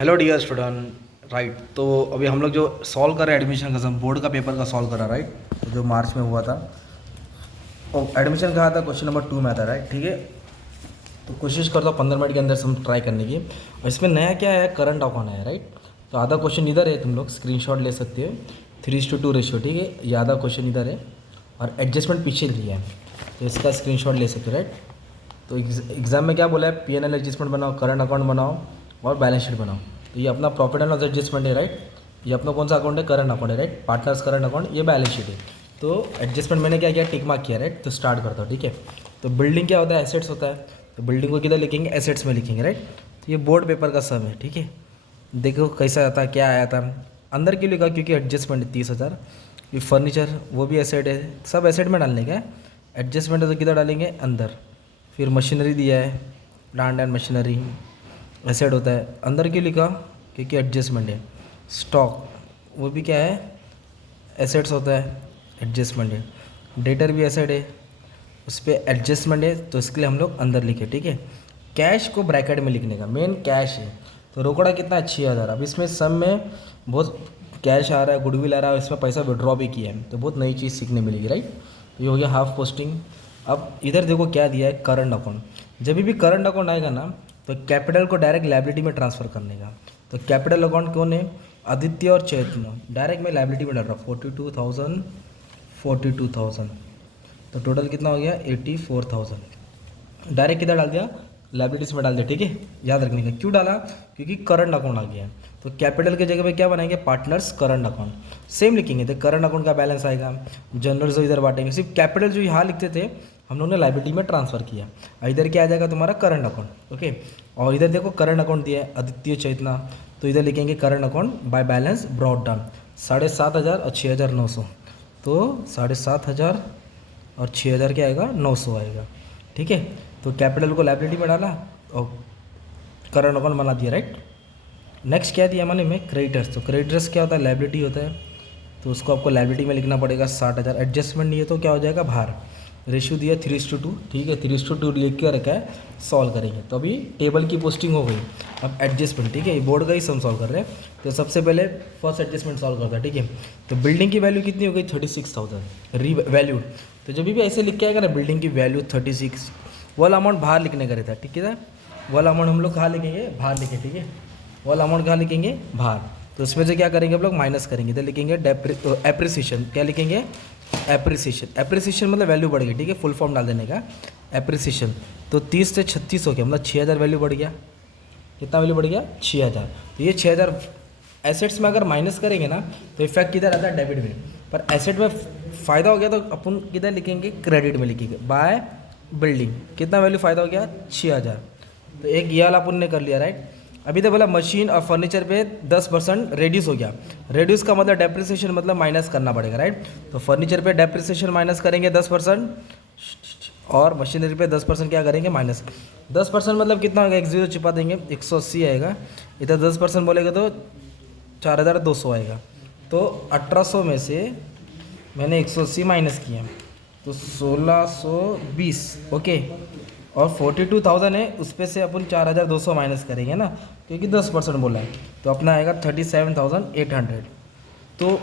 Hello dear student. Right, तो अभी हम लोग जो सॉल्व कर रहे हैं एडमिशन का सब बोर्ड का पेपर का सॉल्व करा। राइट, तो जो मार्च में हुआ था और एडमिशन का था क्वेश्चन नंबर 2 में आता है। राइट, ठीक है। तो कोशिश करता हूँ 15 मिनट के अंदर हम ट्राई करने की। और इसमें नया क्या है, करंट अकाउंट है। राइट, तो आधा क्वेश्चन इधर है, तुम लोग स्क्रीनशॉट ले सकते हो। 3:2 रेशियो, ठीक है। ये आधा क्वेश्चन इधर है और एडजस्टमेंट पीछे लिया है, तो इसका स्क्रीनशॉट ले सकते हो। राइट, तो एग्जाम में क्या बोला है, P&L एडजस्टमेंट बनाओ, करंट अकाउंट बनाओ और बैलेंस शीट बनाओ। तो ये अपना प्रॉफिट एंड लॉस एडजस्टमेंट है। राइट, ये अपना कौन सा अकाउंट है, करंट अकाउंट है। राइट, पार्टनर्स करंट अकाउंट, ये बैलेंस शीट है। तो एडजस्टमेंट मैंने क्या किया, टिक मार्क किया। राइट, तो स्टार्ट करता हूँ, ठीक है। तो बिल्डिंग क्या होता है, एसेट्स होता है। तो बिल्डिंग को किधर लिखेंगे, एसेट्स में लिखेंगे। राइट, तो ये बोर्ड पेपर का सम है, ठीक है। देखो कैसा आता, क्या आया था। अंदर क्यों लिखा, क्योंकि एडजस्टमेंट है 30,000। ये फर्नीचर वो भी एसेट है, सब एसेट में डालने का है। एडजस्टमेंट है तो किधर डालेंगे, अंदर। फिर मशीनरी दिया है, प्लांट एंड मशीनरी एसेट होता है। अंदर क्यों लिखा, क्योंकि एडजस्टमेंट है। स्टॉक वो भी क्या है, एसेट्स होता है, एडजस्टमेंट है। डेटर भी एसेट है, उस पर एडजस्टमेंट है, तो इसके लिए हम लोग अंदर लिखे, ठीक है। कैश को ब्रैकेट में लिखने का, मेन कैश है। तो रोकड़ा कितना है, 6,000। अब इसमें सब में बहुत कैश आ रहा है, गुडविल आ रहा है, इसमें पैसा विड्रॉ भी किया है, तो बहुत नई चीज़ सीखने मिलेगी। राइट, तो ये हो गया हाफ पोस्टिंग। अब इधर देखो क्या दिया है, करंट अकाउंट। जब भी करंट अकाउंट आएगा ना, तो कैपिटल को डायरेक्ट लायबिलिटी में ट्रांसफ़र करने का। तो कैपिटल अकाउंट कौन है, आदित्य और चैतन्य, डायरेक्ट मैं लायबिलिटी में डाल रहा हूँ। 42,000 42,000, तो टोटल कितना हो गया, 84,000। डायरेक्ट किधर डाल दिया, लाइबिलिटीज में डाल दिया, ठीक है। याद रखने का, क्यों डाला, क्योंकि करंट अकाउंट आ गया है। तो कैपिटल के जगह पे क्या बनाएंगे, पार्टनर्स करंट अकाउंट। सेम लिखेंगे, तो करंट अकाउंट का बैलेंस आएगा। जनरल जो इधर बांटेंगे, सिर्फ कैपिटल जो यहाँ लिखते थे हम लोगों ने लाइबिलिटी में ट्रांसफ़र किया। इधर क्या आ जाएगा तुम्हारा, करंट अकाउंट, ओके। और इधर देखो करंट अकाउंट दिया है, आदित्य चेतना, तो इधर लिखेंगे current account by balance brought down. 7,500 और 6,900, तो 7,500 और 6,000 क्या आएगा, 900 आएगा, ठीक है। तो कैपिटल को लाइबिलिटी में डाला और करंट अकाउंट बना दिया। राइट, नेक्स्ट क्या दिया मैंने में, क्रेडिटर्स। तो क्रेडिटर्स क्या होता है, लाइबिलिटी होता है, तो उसको आपको लाइबिलिटी में लिखना पड़ेगा 60,000। एडजस्टमेंट नहीं है तो क्या हो जाएगा, बाहर। रेशियो दिया 3:2, ठीक है। 3:2 लिख कर रखा है, सॉल्व करेंगे। तो अभी टेबल की पोस्टिंग हो गई। अब एडजस्टमेंट, ठीक है, ये बोर्ड का ही सम सॉल्व कर रहे हैं। तो सबसे पहले फर्स्ट एडजस्टमेंट सॉल्व करता है, ठीक है। तो बिल्डिंग की वैल्यू कितनी हो गई, 36,000 री वैल्यूड। तो जब भी ऐसे लिख के आएगा ना, बिल्डिंग की वैल्यू 36, वाला अमाउंट बाहर लिखने का रहता है, ठीक है। वाला अमाउंट हम लोग कहाँ लिखेंगे, बाहर लिखें, ठीक है। वाला अमाउंट कहाँ लिखेंगे, बाहर। तो इसमें से क्या करेंगे हम लोग, माइनस करेंगे, तो लिखेंगे एप्रिसिएशन। क्या लिखेंगे, एप्रिसिएशन। एप्रिसिएशन मतलब वैल्यू बढ़ गई, ठीक है, फुल फॉर्म डाल देने का, एप्रिसिएशन। तो 30 से 36 हो गया, मतलब 6,000 वैल्यू बढ़ गया। कितना वैल्यू बढ़ गया, 6,000। तो ये 6,000 एसेट्स में अगर माइनस करेंगे ना, तो इफेक्ट किधर आता है, डेबिट में। पर एसेट में फ़ायदा हो गया तो अपन किधर लिखेंगे, क्रेडिट में लिखेंगे। बाय बिल्डिंग कितना वैल्यू फ़ायदा हो गया, 6,000। तो एक ये वाला अपन ने कर लिया। राइट, अभी तो बोला मशीन और फर्नीचर पे 10% रेड्यूस हो गया। रेड्यूस का मतलब डेप्रिसिएशन, मतलब माइनस करना पड़ेगा। राइट, तो फर्नीचर पे डेप्रिसिएशन माइनस करेंगे 10%, और मशीनरी पे 10% क्या करेंगे, माइनस। 10% मतलब कितना होगा, एक जीरो छिपा देंगे, 180 आएगा। इधर 10% बोलेगा तो 4,200 आएगा। तो 1,800 में से मैंने 180 माइनस किया, तो 1,620, ओके। और 42,000 है, उस पर से अपन 4,200 माइनस करेंगे ना, क्योंकि 10% बोला है, तो अपना आएगा 37,800। तो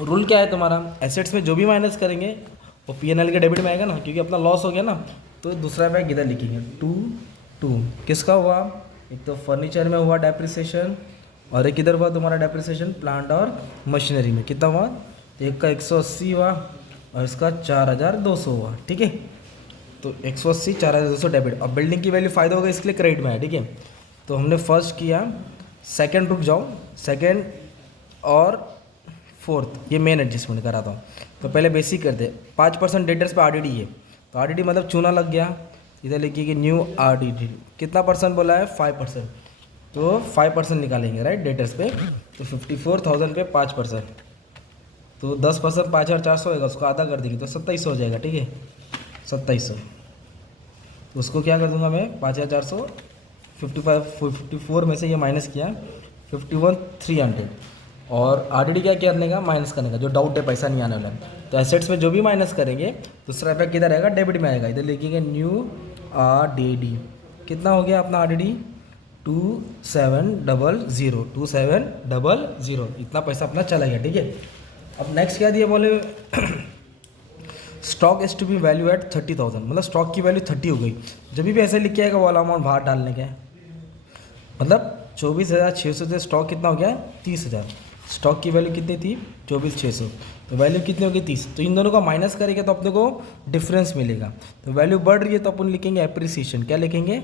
रूल क्या है तुम्हारा, एसेट्स में जो भी माइनस करेंगे वो P&L के डेबिट में आएगा ना, क्योंकि अपना लॉस हो गया ना। तो दूसरा बैग इधर लिखेंगे 2 किसका हुआ, एक तो फर्नीचर में हुआ डेप्रिसिएशन, और एक इधर हुआ तुम्हारा डेप्रिसिएशन प्लांट और मशीनरी में। कितना हुआ, तो एक का 180 हुआ और इसका 4,200 हुआ, ठीक है। तो 180 4,200 डेबिट। अब बिल्डिंग की वैल्यू फ़ायदा होगा, इसके लिए क्रेडिट में है, ठीक है। तो हमने फर्स्ट किया, सेकंड रुक जाओ, सेकंड और फोर्थ ये मेन एडजस्टमेंट कराता हूँ। तो पहले बेसिक करते, 5% डेटर्स पे RDD है, तो RDD मतलब चूना लग गया। इधर लिखिए कि न्यू RDD कितना परसेंट बोला है, 5%, तो 5% निकालेंगे। राइट, डेटर्स पे तो 54,000 पे 5%, तो 10% 5,400 होगा, उसको आधा कर देंगे तो 2,700 हो जाएगा, ठीक है, 2,700। तो उसको क्या कर दूंगा मैं, 5,400, 54 में से ये माइनस किया 51,300। और RDD क्या करने का, माइनस करने का, जो डाउट है पैसा नहीं आने वाला है। तो एसेट्स में जो भी माइनस करेंगे, दूसरा इफेक्ट किधर आएगा, डेबिट में आएगा। इधर लिखेंगे न्यू RDD, कितना हो गया अपना RDD, 2700 इतना पैसा अपना चला गया, ठीक है। अब नेक्स्ट क्या दिया बोले stock is to be value at 30,000, मतलब स्टॉक की वैल्यू 30 हो गई। जब भी ऐसे लिख के आएगा वाला अमाउंट बाहर डालने का है, मतलब 24,600 से स्टॉक कितना हो गया 30,000। स्टॉक की वैल्यू कितनी थी 24,600, तो वैल्यू कितनी होगी 30। तो इन दोनों का माइनस करेंगे तो अपने को डिफरेंस मिलेगा। तो वैल्यू बढ़ रही है तो अपन लिखेंगे एप्रिसिएशन। क्या लिखेंगे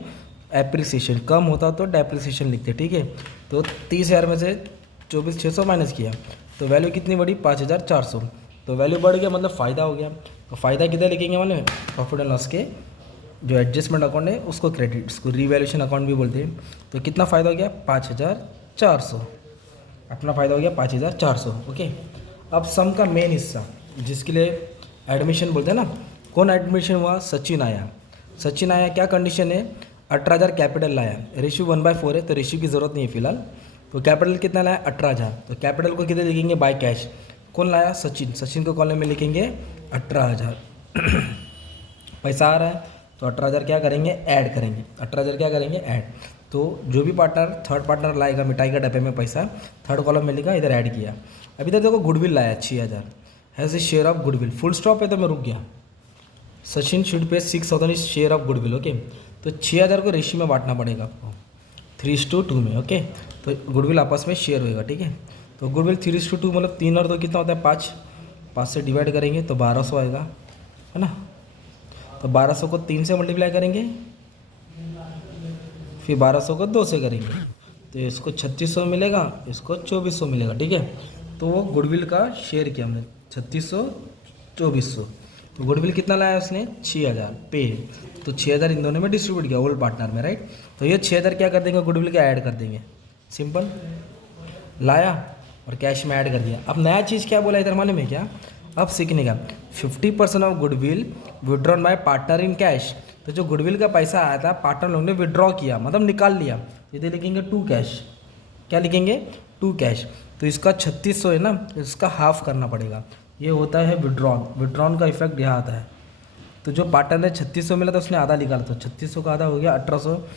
एप्रिसिएशन। कम होता तो डेप्रिसिएशन लिखते, ठीक है। तो 30,000 में से 24,600 माइनस किया तो वैल्यू कितनी बढ़ी 5,400। तो वैल्यू बढ़ गया मतलब फ़ायदा हो गया। तो फ़ायदा किधर लिखेंगे माने प्रॉफिट एंड लॉस के जो एडजस्टमेंट अकाउंट है उसको क्रेडिट, उसको रिवैल्यूएशन अकाउंट भी बोलते हैं। तो कितना फ़ायदा हो गया 5,400, अपना फ़ायदा हो गया 5,400। ओके। अब सम का मेन हिस्सा जिसके लिए एडमिशन बोलते हैं ना, कौन एडमिशन हुआ सचिन आया। सचिन आया, क्या कंडीशन है 18,000 कैपिटल लाया, रेशियो 1/4 है तो रेशियो की ज़रूरत नहीं है फिलहाल। तो कैपिटल कितना लाया 18,000, तो कैपिटल को कितने लिखेंगे बाय कैश। कौन लाया सचिन, सचिन को कॉलम में लिखेंगे 18,000 पैसा आ रहा है तो 18,000 क्या करेंगे ऐड करेंगे, 18,000 क्या करेंगे ऐड। तो जो भी पार्टनर थर्ड पार्टनर लाएगा मिठाई के डब्बे में पैसा, थर्ड कॉलम में लिखा इधर ऐड किया। अभी तक देखो गुडविल लाया 6,000 has a share of goodwill, full stop है तो मैं रुक गया। Sachin should pay 6,000 is share of goodwill. Okay, तो 6,000 को रेशियो में बांटना पड़ेगा आपको 3:2 में। ओके, तो गुडविल आपस में शेयर होएगा, ठीक है। तो गुडविल 3:2 मतलब 3 और 2 कितना होता है 5, 5 से डिवाइड करेंगे तो 1,200 आएगा, है ना। तो 1,200 को 3 से मल्टीप्लाई करेंगे, फिर 1,200 को 2 से करेंगे तो इसको 3,600 मिलेगा, इसको 2,400 मिलेगा, ठीक है। तो वो गुडविल का शेयर किया हमने 3,600 2,400। तो गुडविल कितना लाया उसने 6,000 पे, तो 6,000 इन दोनों में डिस्ट्रीब्यूट किया ओल्ड पार्टनर में, राइट। तो ये 6,000 क्या कर देंगे गुडविल का ऐड कर देंगे, सिंपल लाया और कैश में ऐड कर दिया। अब नया चीज़ क्या बोला इधर मालूम है क्या, अब सीखने का 50% of goodwill withdrawn bye partner in cash. तो जो गुडविल का पैसा आया था पार्टनर लोग ने विड्रॉ किया मतलब निकाल लिया, इधर लिखेंगे 2 कैश। क्या लिखेंगे 2 कैश। तो इसका 3,600 है ना, इसका हाफ करना पड़ेगा, ये होता है विड्रॉन। विड्रॉन का इफेक्ट यहाँ आता है। तो जो पार्टनर ने 3,600 मिला था उसने आधा निकाला, तो 3,600 का आधा हो गया 1,800,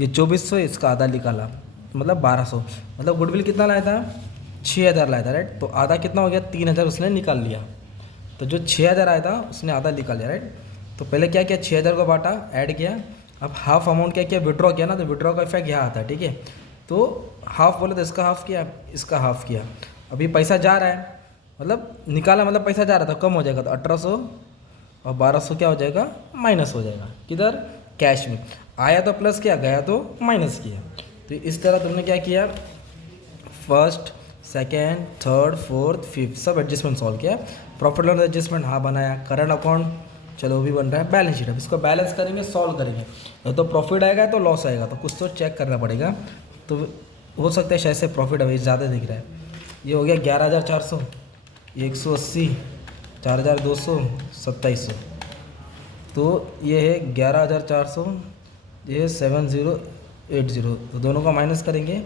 ये 2,400 इसका आधा निकाला मतलब 1,200। मतलब गुडविल कितना लाया था 6,000 लाया था, राइट। तो आधा कितना हो गया 3,000 उसने निकाल लिया। तो जो 6,000 आया था उसने आधा निकाल लिया, राइट। तो पहले क्या किया 6,000 को बांटा ऐड किया, अब हाफ अमाउंट क्या किया विड्रॉ किया ना, तो विड्रॉ का इफेक्ट यहाँ आता है, ठीक है। तो हाफ बोले तो इसका हाफ किया, इसका हाफ किया। अब ये पैसा जा रहा है मतलब निकाला मतलब पैसा जा रहा था, कम हो जाएगा तो 1,800 और 1,200 क्या हो जाएगा माइनस हो जाएगा, किधर कैश में। आया तो प्लस किया, गया तो माइनस किया। तो इस तरह तुमने क्या किया first second third fourth fifth सब एडजस्टमेंट सॉल्व किया। प्रॉफिट लॉस एडजस्टमेंट हाँ बनाया, करंट अकाउंट चलो वो भी बन रहा है, बैलेंस शीट अब इसको बैलेंस करेंगे सॉल्व करेंगे। तो प्रॉफिट आएगा तो लॉस आएगा, तो कुछ तो चेक करना पड़ेगा। तो हो सकता है शायद से प्रॉफिट अभी ज़्यादा दिख रहा है। ये हो गया 11,400, 180, 4,200, 2,700। तो ये है 11,400, ये है 7,080। तो दोनों का माइनस करेंगे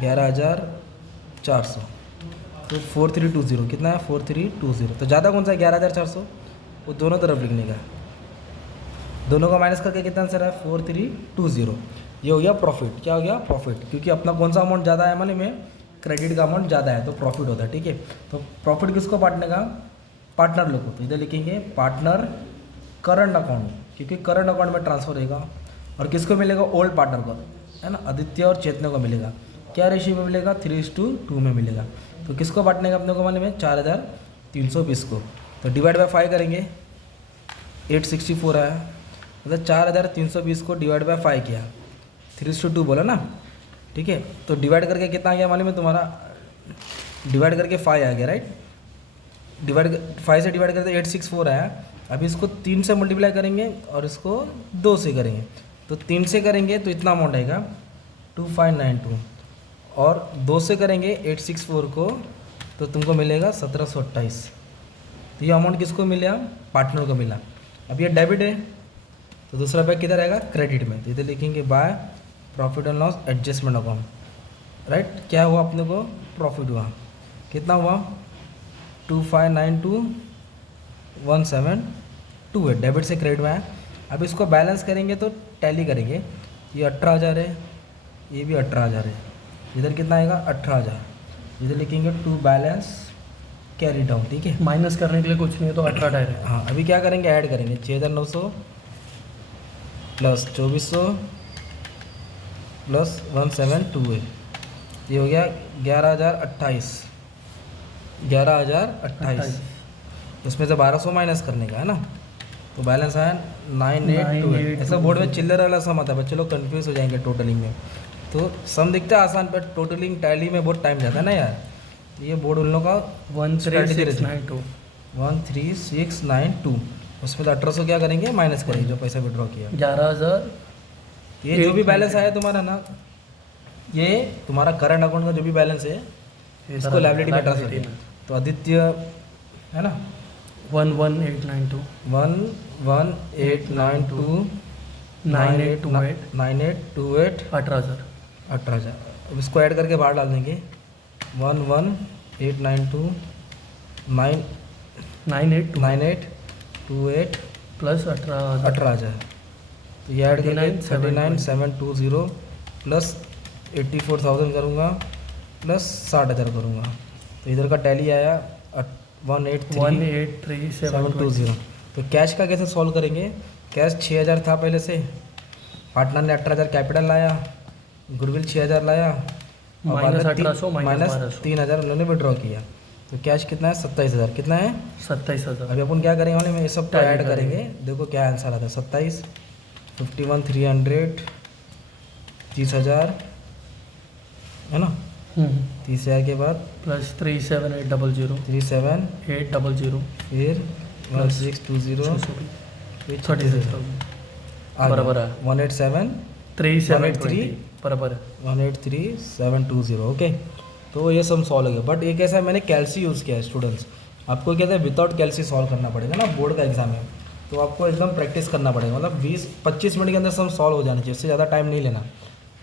11,400, तो 4,320 कितना है 4,320। तो ज़्यादा कौन सा है 11,400, वो दोनों तरफ लिखने का, दोनों का माइनस करके कितना आंसर है 4,320। ये हो गया प्रॉफिट। क्या हो गया प्रॉफिट, क्योंकि अपना कौन सा अमाउंट ज़्यादा है मालूम में क्रेडिट का अमाउंट ज़्यादा है तो प्रॉफिट होता है, ठीक है। तो प्रॉफिट किसको बांटने का पार्टनर लोग को, तो इधर लिखेंगे पार्टनर करंट अकाउंट, क्योंकि करंट अकाउंट में ट्रांसफर होगा। और किसको मिलेगा ओल्ड पार्टनर को, है ना, आदित्य और चेतन को मिलेगा। क्या रेशियो में मिलेगा 3:2 में मिलेगा। तो किसको बांटने का अपने को मालूम है 4,320 को। तो डिवाइड बाय 5 करेंगे 864 आया, मतलब 4,320 को डिवाइड बाय 5 किया 3:2 बोला ना, ठीक है। तो डिवाइड करके कितना आ गया मालूम है तुम्हारा, डिवाइड करके 5 आ गया, राइट। डिवाइड 5 से डिवाइड करते 864 आया। अभी इसको 3 से मल्टीप्लाई करेंगे और इसको 2 से करेंगे। तो 3 से करेंगे तो इतना अमाउंट आएगा 2592, और 2 से करेंगे 864 को तो तुमको मिलेगा 1,728। तो ये अमाउंट किसको मिला पार्टनर को मिला। अब ये डेबिट है तो दूसरा बैग किधर आएगा क्रेडिट में। तो इधर लिखेंगे by profit and loss adjustment account, right. क्या हुआ अपने को प्रॉफिट हुआ कितना हुआ 2592,172 है, डेबिट से क्रेडिट में आया। अब इसको बैलेंस करेंगे तो टैली करेंगे, ये 18,000 है, ये भी 18,000 है। इधर कितना आएगा 18,000। इधर लिखेंगे टू बैलेंस कैरी डाउन, ठीक है। माइनस करने के लिए कुछ नहीं है तो 18 टायर है। हाँ अभी क्या करेंगे, ऐड करेंगे 6,900 प्लस 2,400 प्लस 1,728, ये हो गया 11,028। 11,028 उसमें से 1,200 माइनस करने का है ना, तो बैलेंस आया 9,828। ऐसा बोर्ड में चिल्लर वाला सम आता है, बच्चे लोग कंफ्यूज हो जाएंगे टोटलिंग में। तो सम दिखता है आसान, पर टोटलिंग टैली में बहुत टाइम जाता है ना यार। तो ये बोर्ड उन लोगों का 13692 13692, उसमें तो 1800 क्या करेंगे, माइनस करेंगे जो पैसा विड्रॉ किया। 11,000। ये जो भी बैलेंस आया तुम्हारा ना, ये तुम्हारा करंट अकाउंट का जो भी बैलेंस है इसको लायबिलिटी में ट्रांसफर किया। तो आदित्य है ना 11892 11892 9828 9828 18,000 18,000। अब इसको ऐड करके बाहर डाल देंगे 11892 9828 प्लस 18,000 18,000। तो ये ऐड करके 39,720 प्लस 84,000 करूँगा प्लस 60,000 करूँगा, तो इधर का टैली आया 183,720। तो कैश का कैसे सॉल्व करेंगे, कैश 6,000 था पहले से, पार्टनर ने 18,000 कैपिटल लाया, गुडविल 6,000 लाया, माइनस 1800 माइनस 3,000 उन्होंने विड्रॉ किया। तो कैश कितना है 27,000, कितना है 27,000। अभी अपन क्या करेंगे वाले में ये सब Tally ऐड करेंगे। देखो क्या आंसर आता है 27 51,300 30,000 है ना। 30,000 के बाद प्लस 37800 37 फिर 1620 फिर 36,000 बराबर है 187 3720 बराबर है 183,720। ओके, तो ये सब सॉल्व हो गया। बट ये कैसा है, मैंने कैल्सी यूज़ किया है स्टूडेंट्स। आपको क्या है विदाउट कैल्सी सॉल्व करना पड़ेगा ना, बोर्ड का एग्जाम है तो आपको एकदम प्रैक्टिस करना पड़ेगा। मतलब 20-25 मिनट के अंदर सब सॉल्व हो जाना चाहिए, इससे ज़्यादा टाइम नहीं लेना।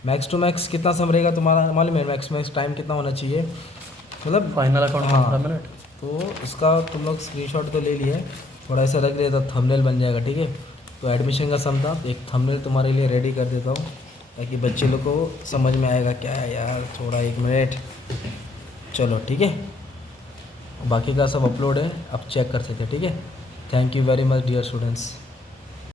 मैक्स टू मैक्स कितना सम रहेगा तुम्हारा मालूम है, मैक्स मैक्स टाइम कितना होना चाहिए, मतलब फाइनल अकाउंट 15 मिनट। तो इसका तुम लोग स्क्रीनशॉट तो ले लिए, थोड़ा ऐसा रख दिया तो थंबनेल बन जाएगा, ठीक है। तो एडमिशन का सम था, तो एक थंबनेल तुम्हारे लिए रेडी कर देता हूँ ताकि बच्चे लोग को समझ में आएगा क्या है यार, थोड़ा 1 मिनट चलो, ठीक है। बाकी का सब अपलोड है, आप चेक कर सकते हैं, ठीक है। Thank you very much dear students.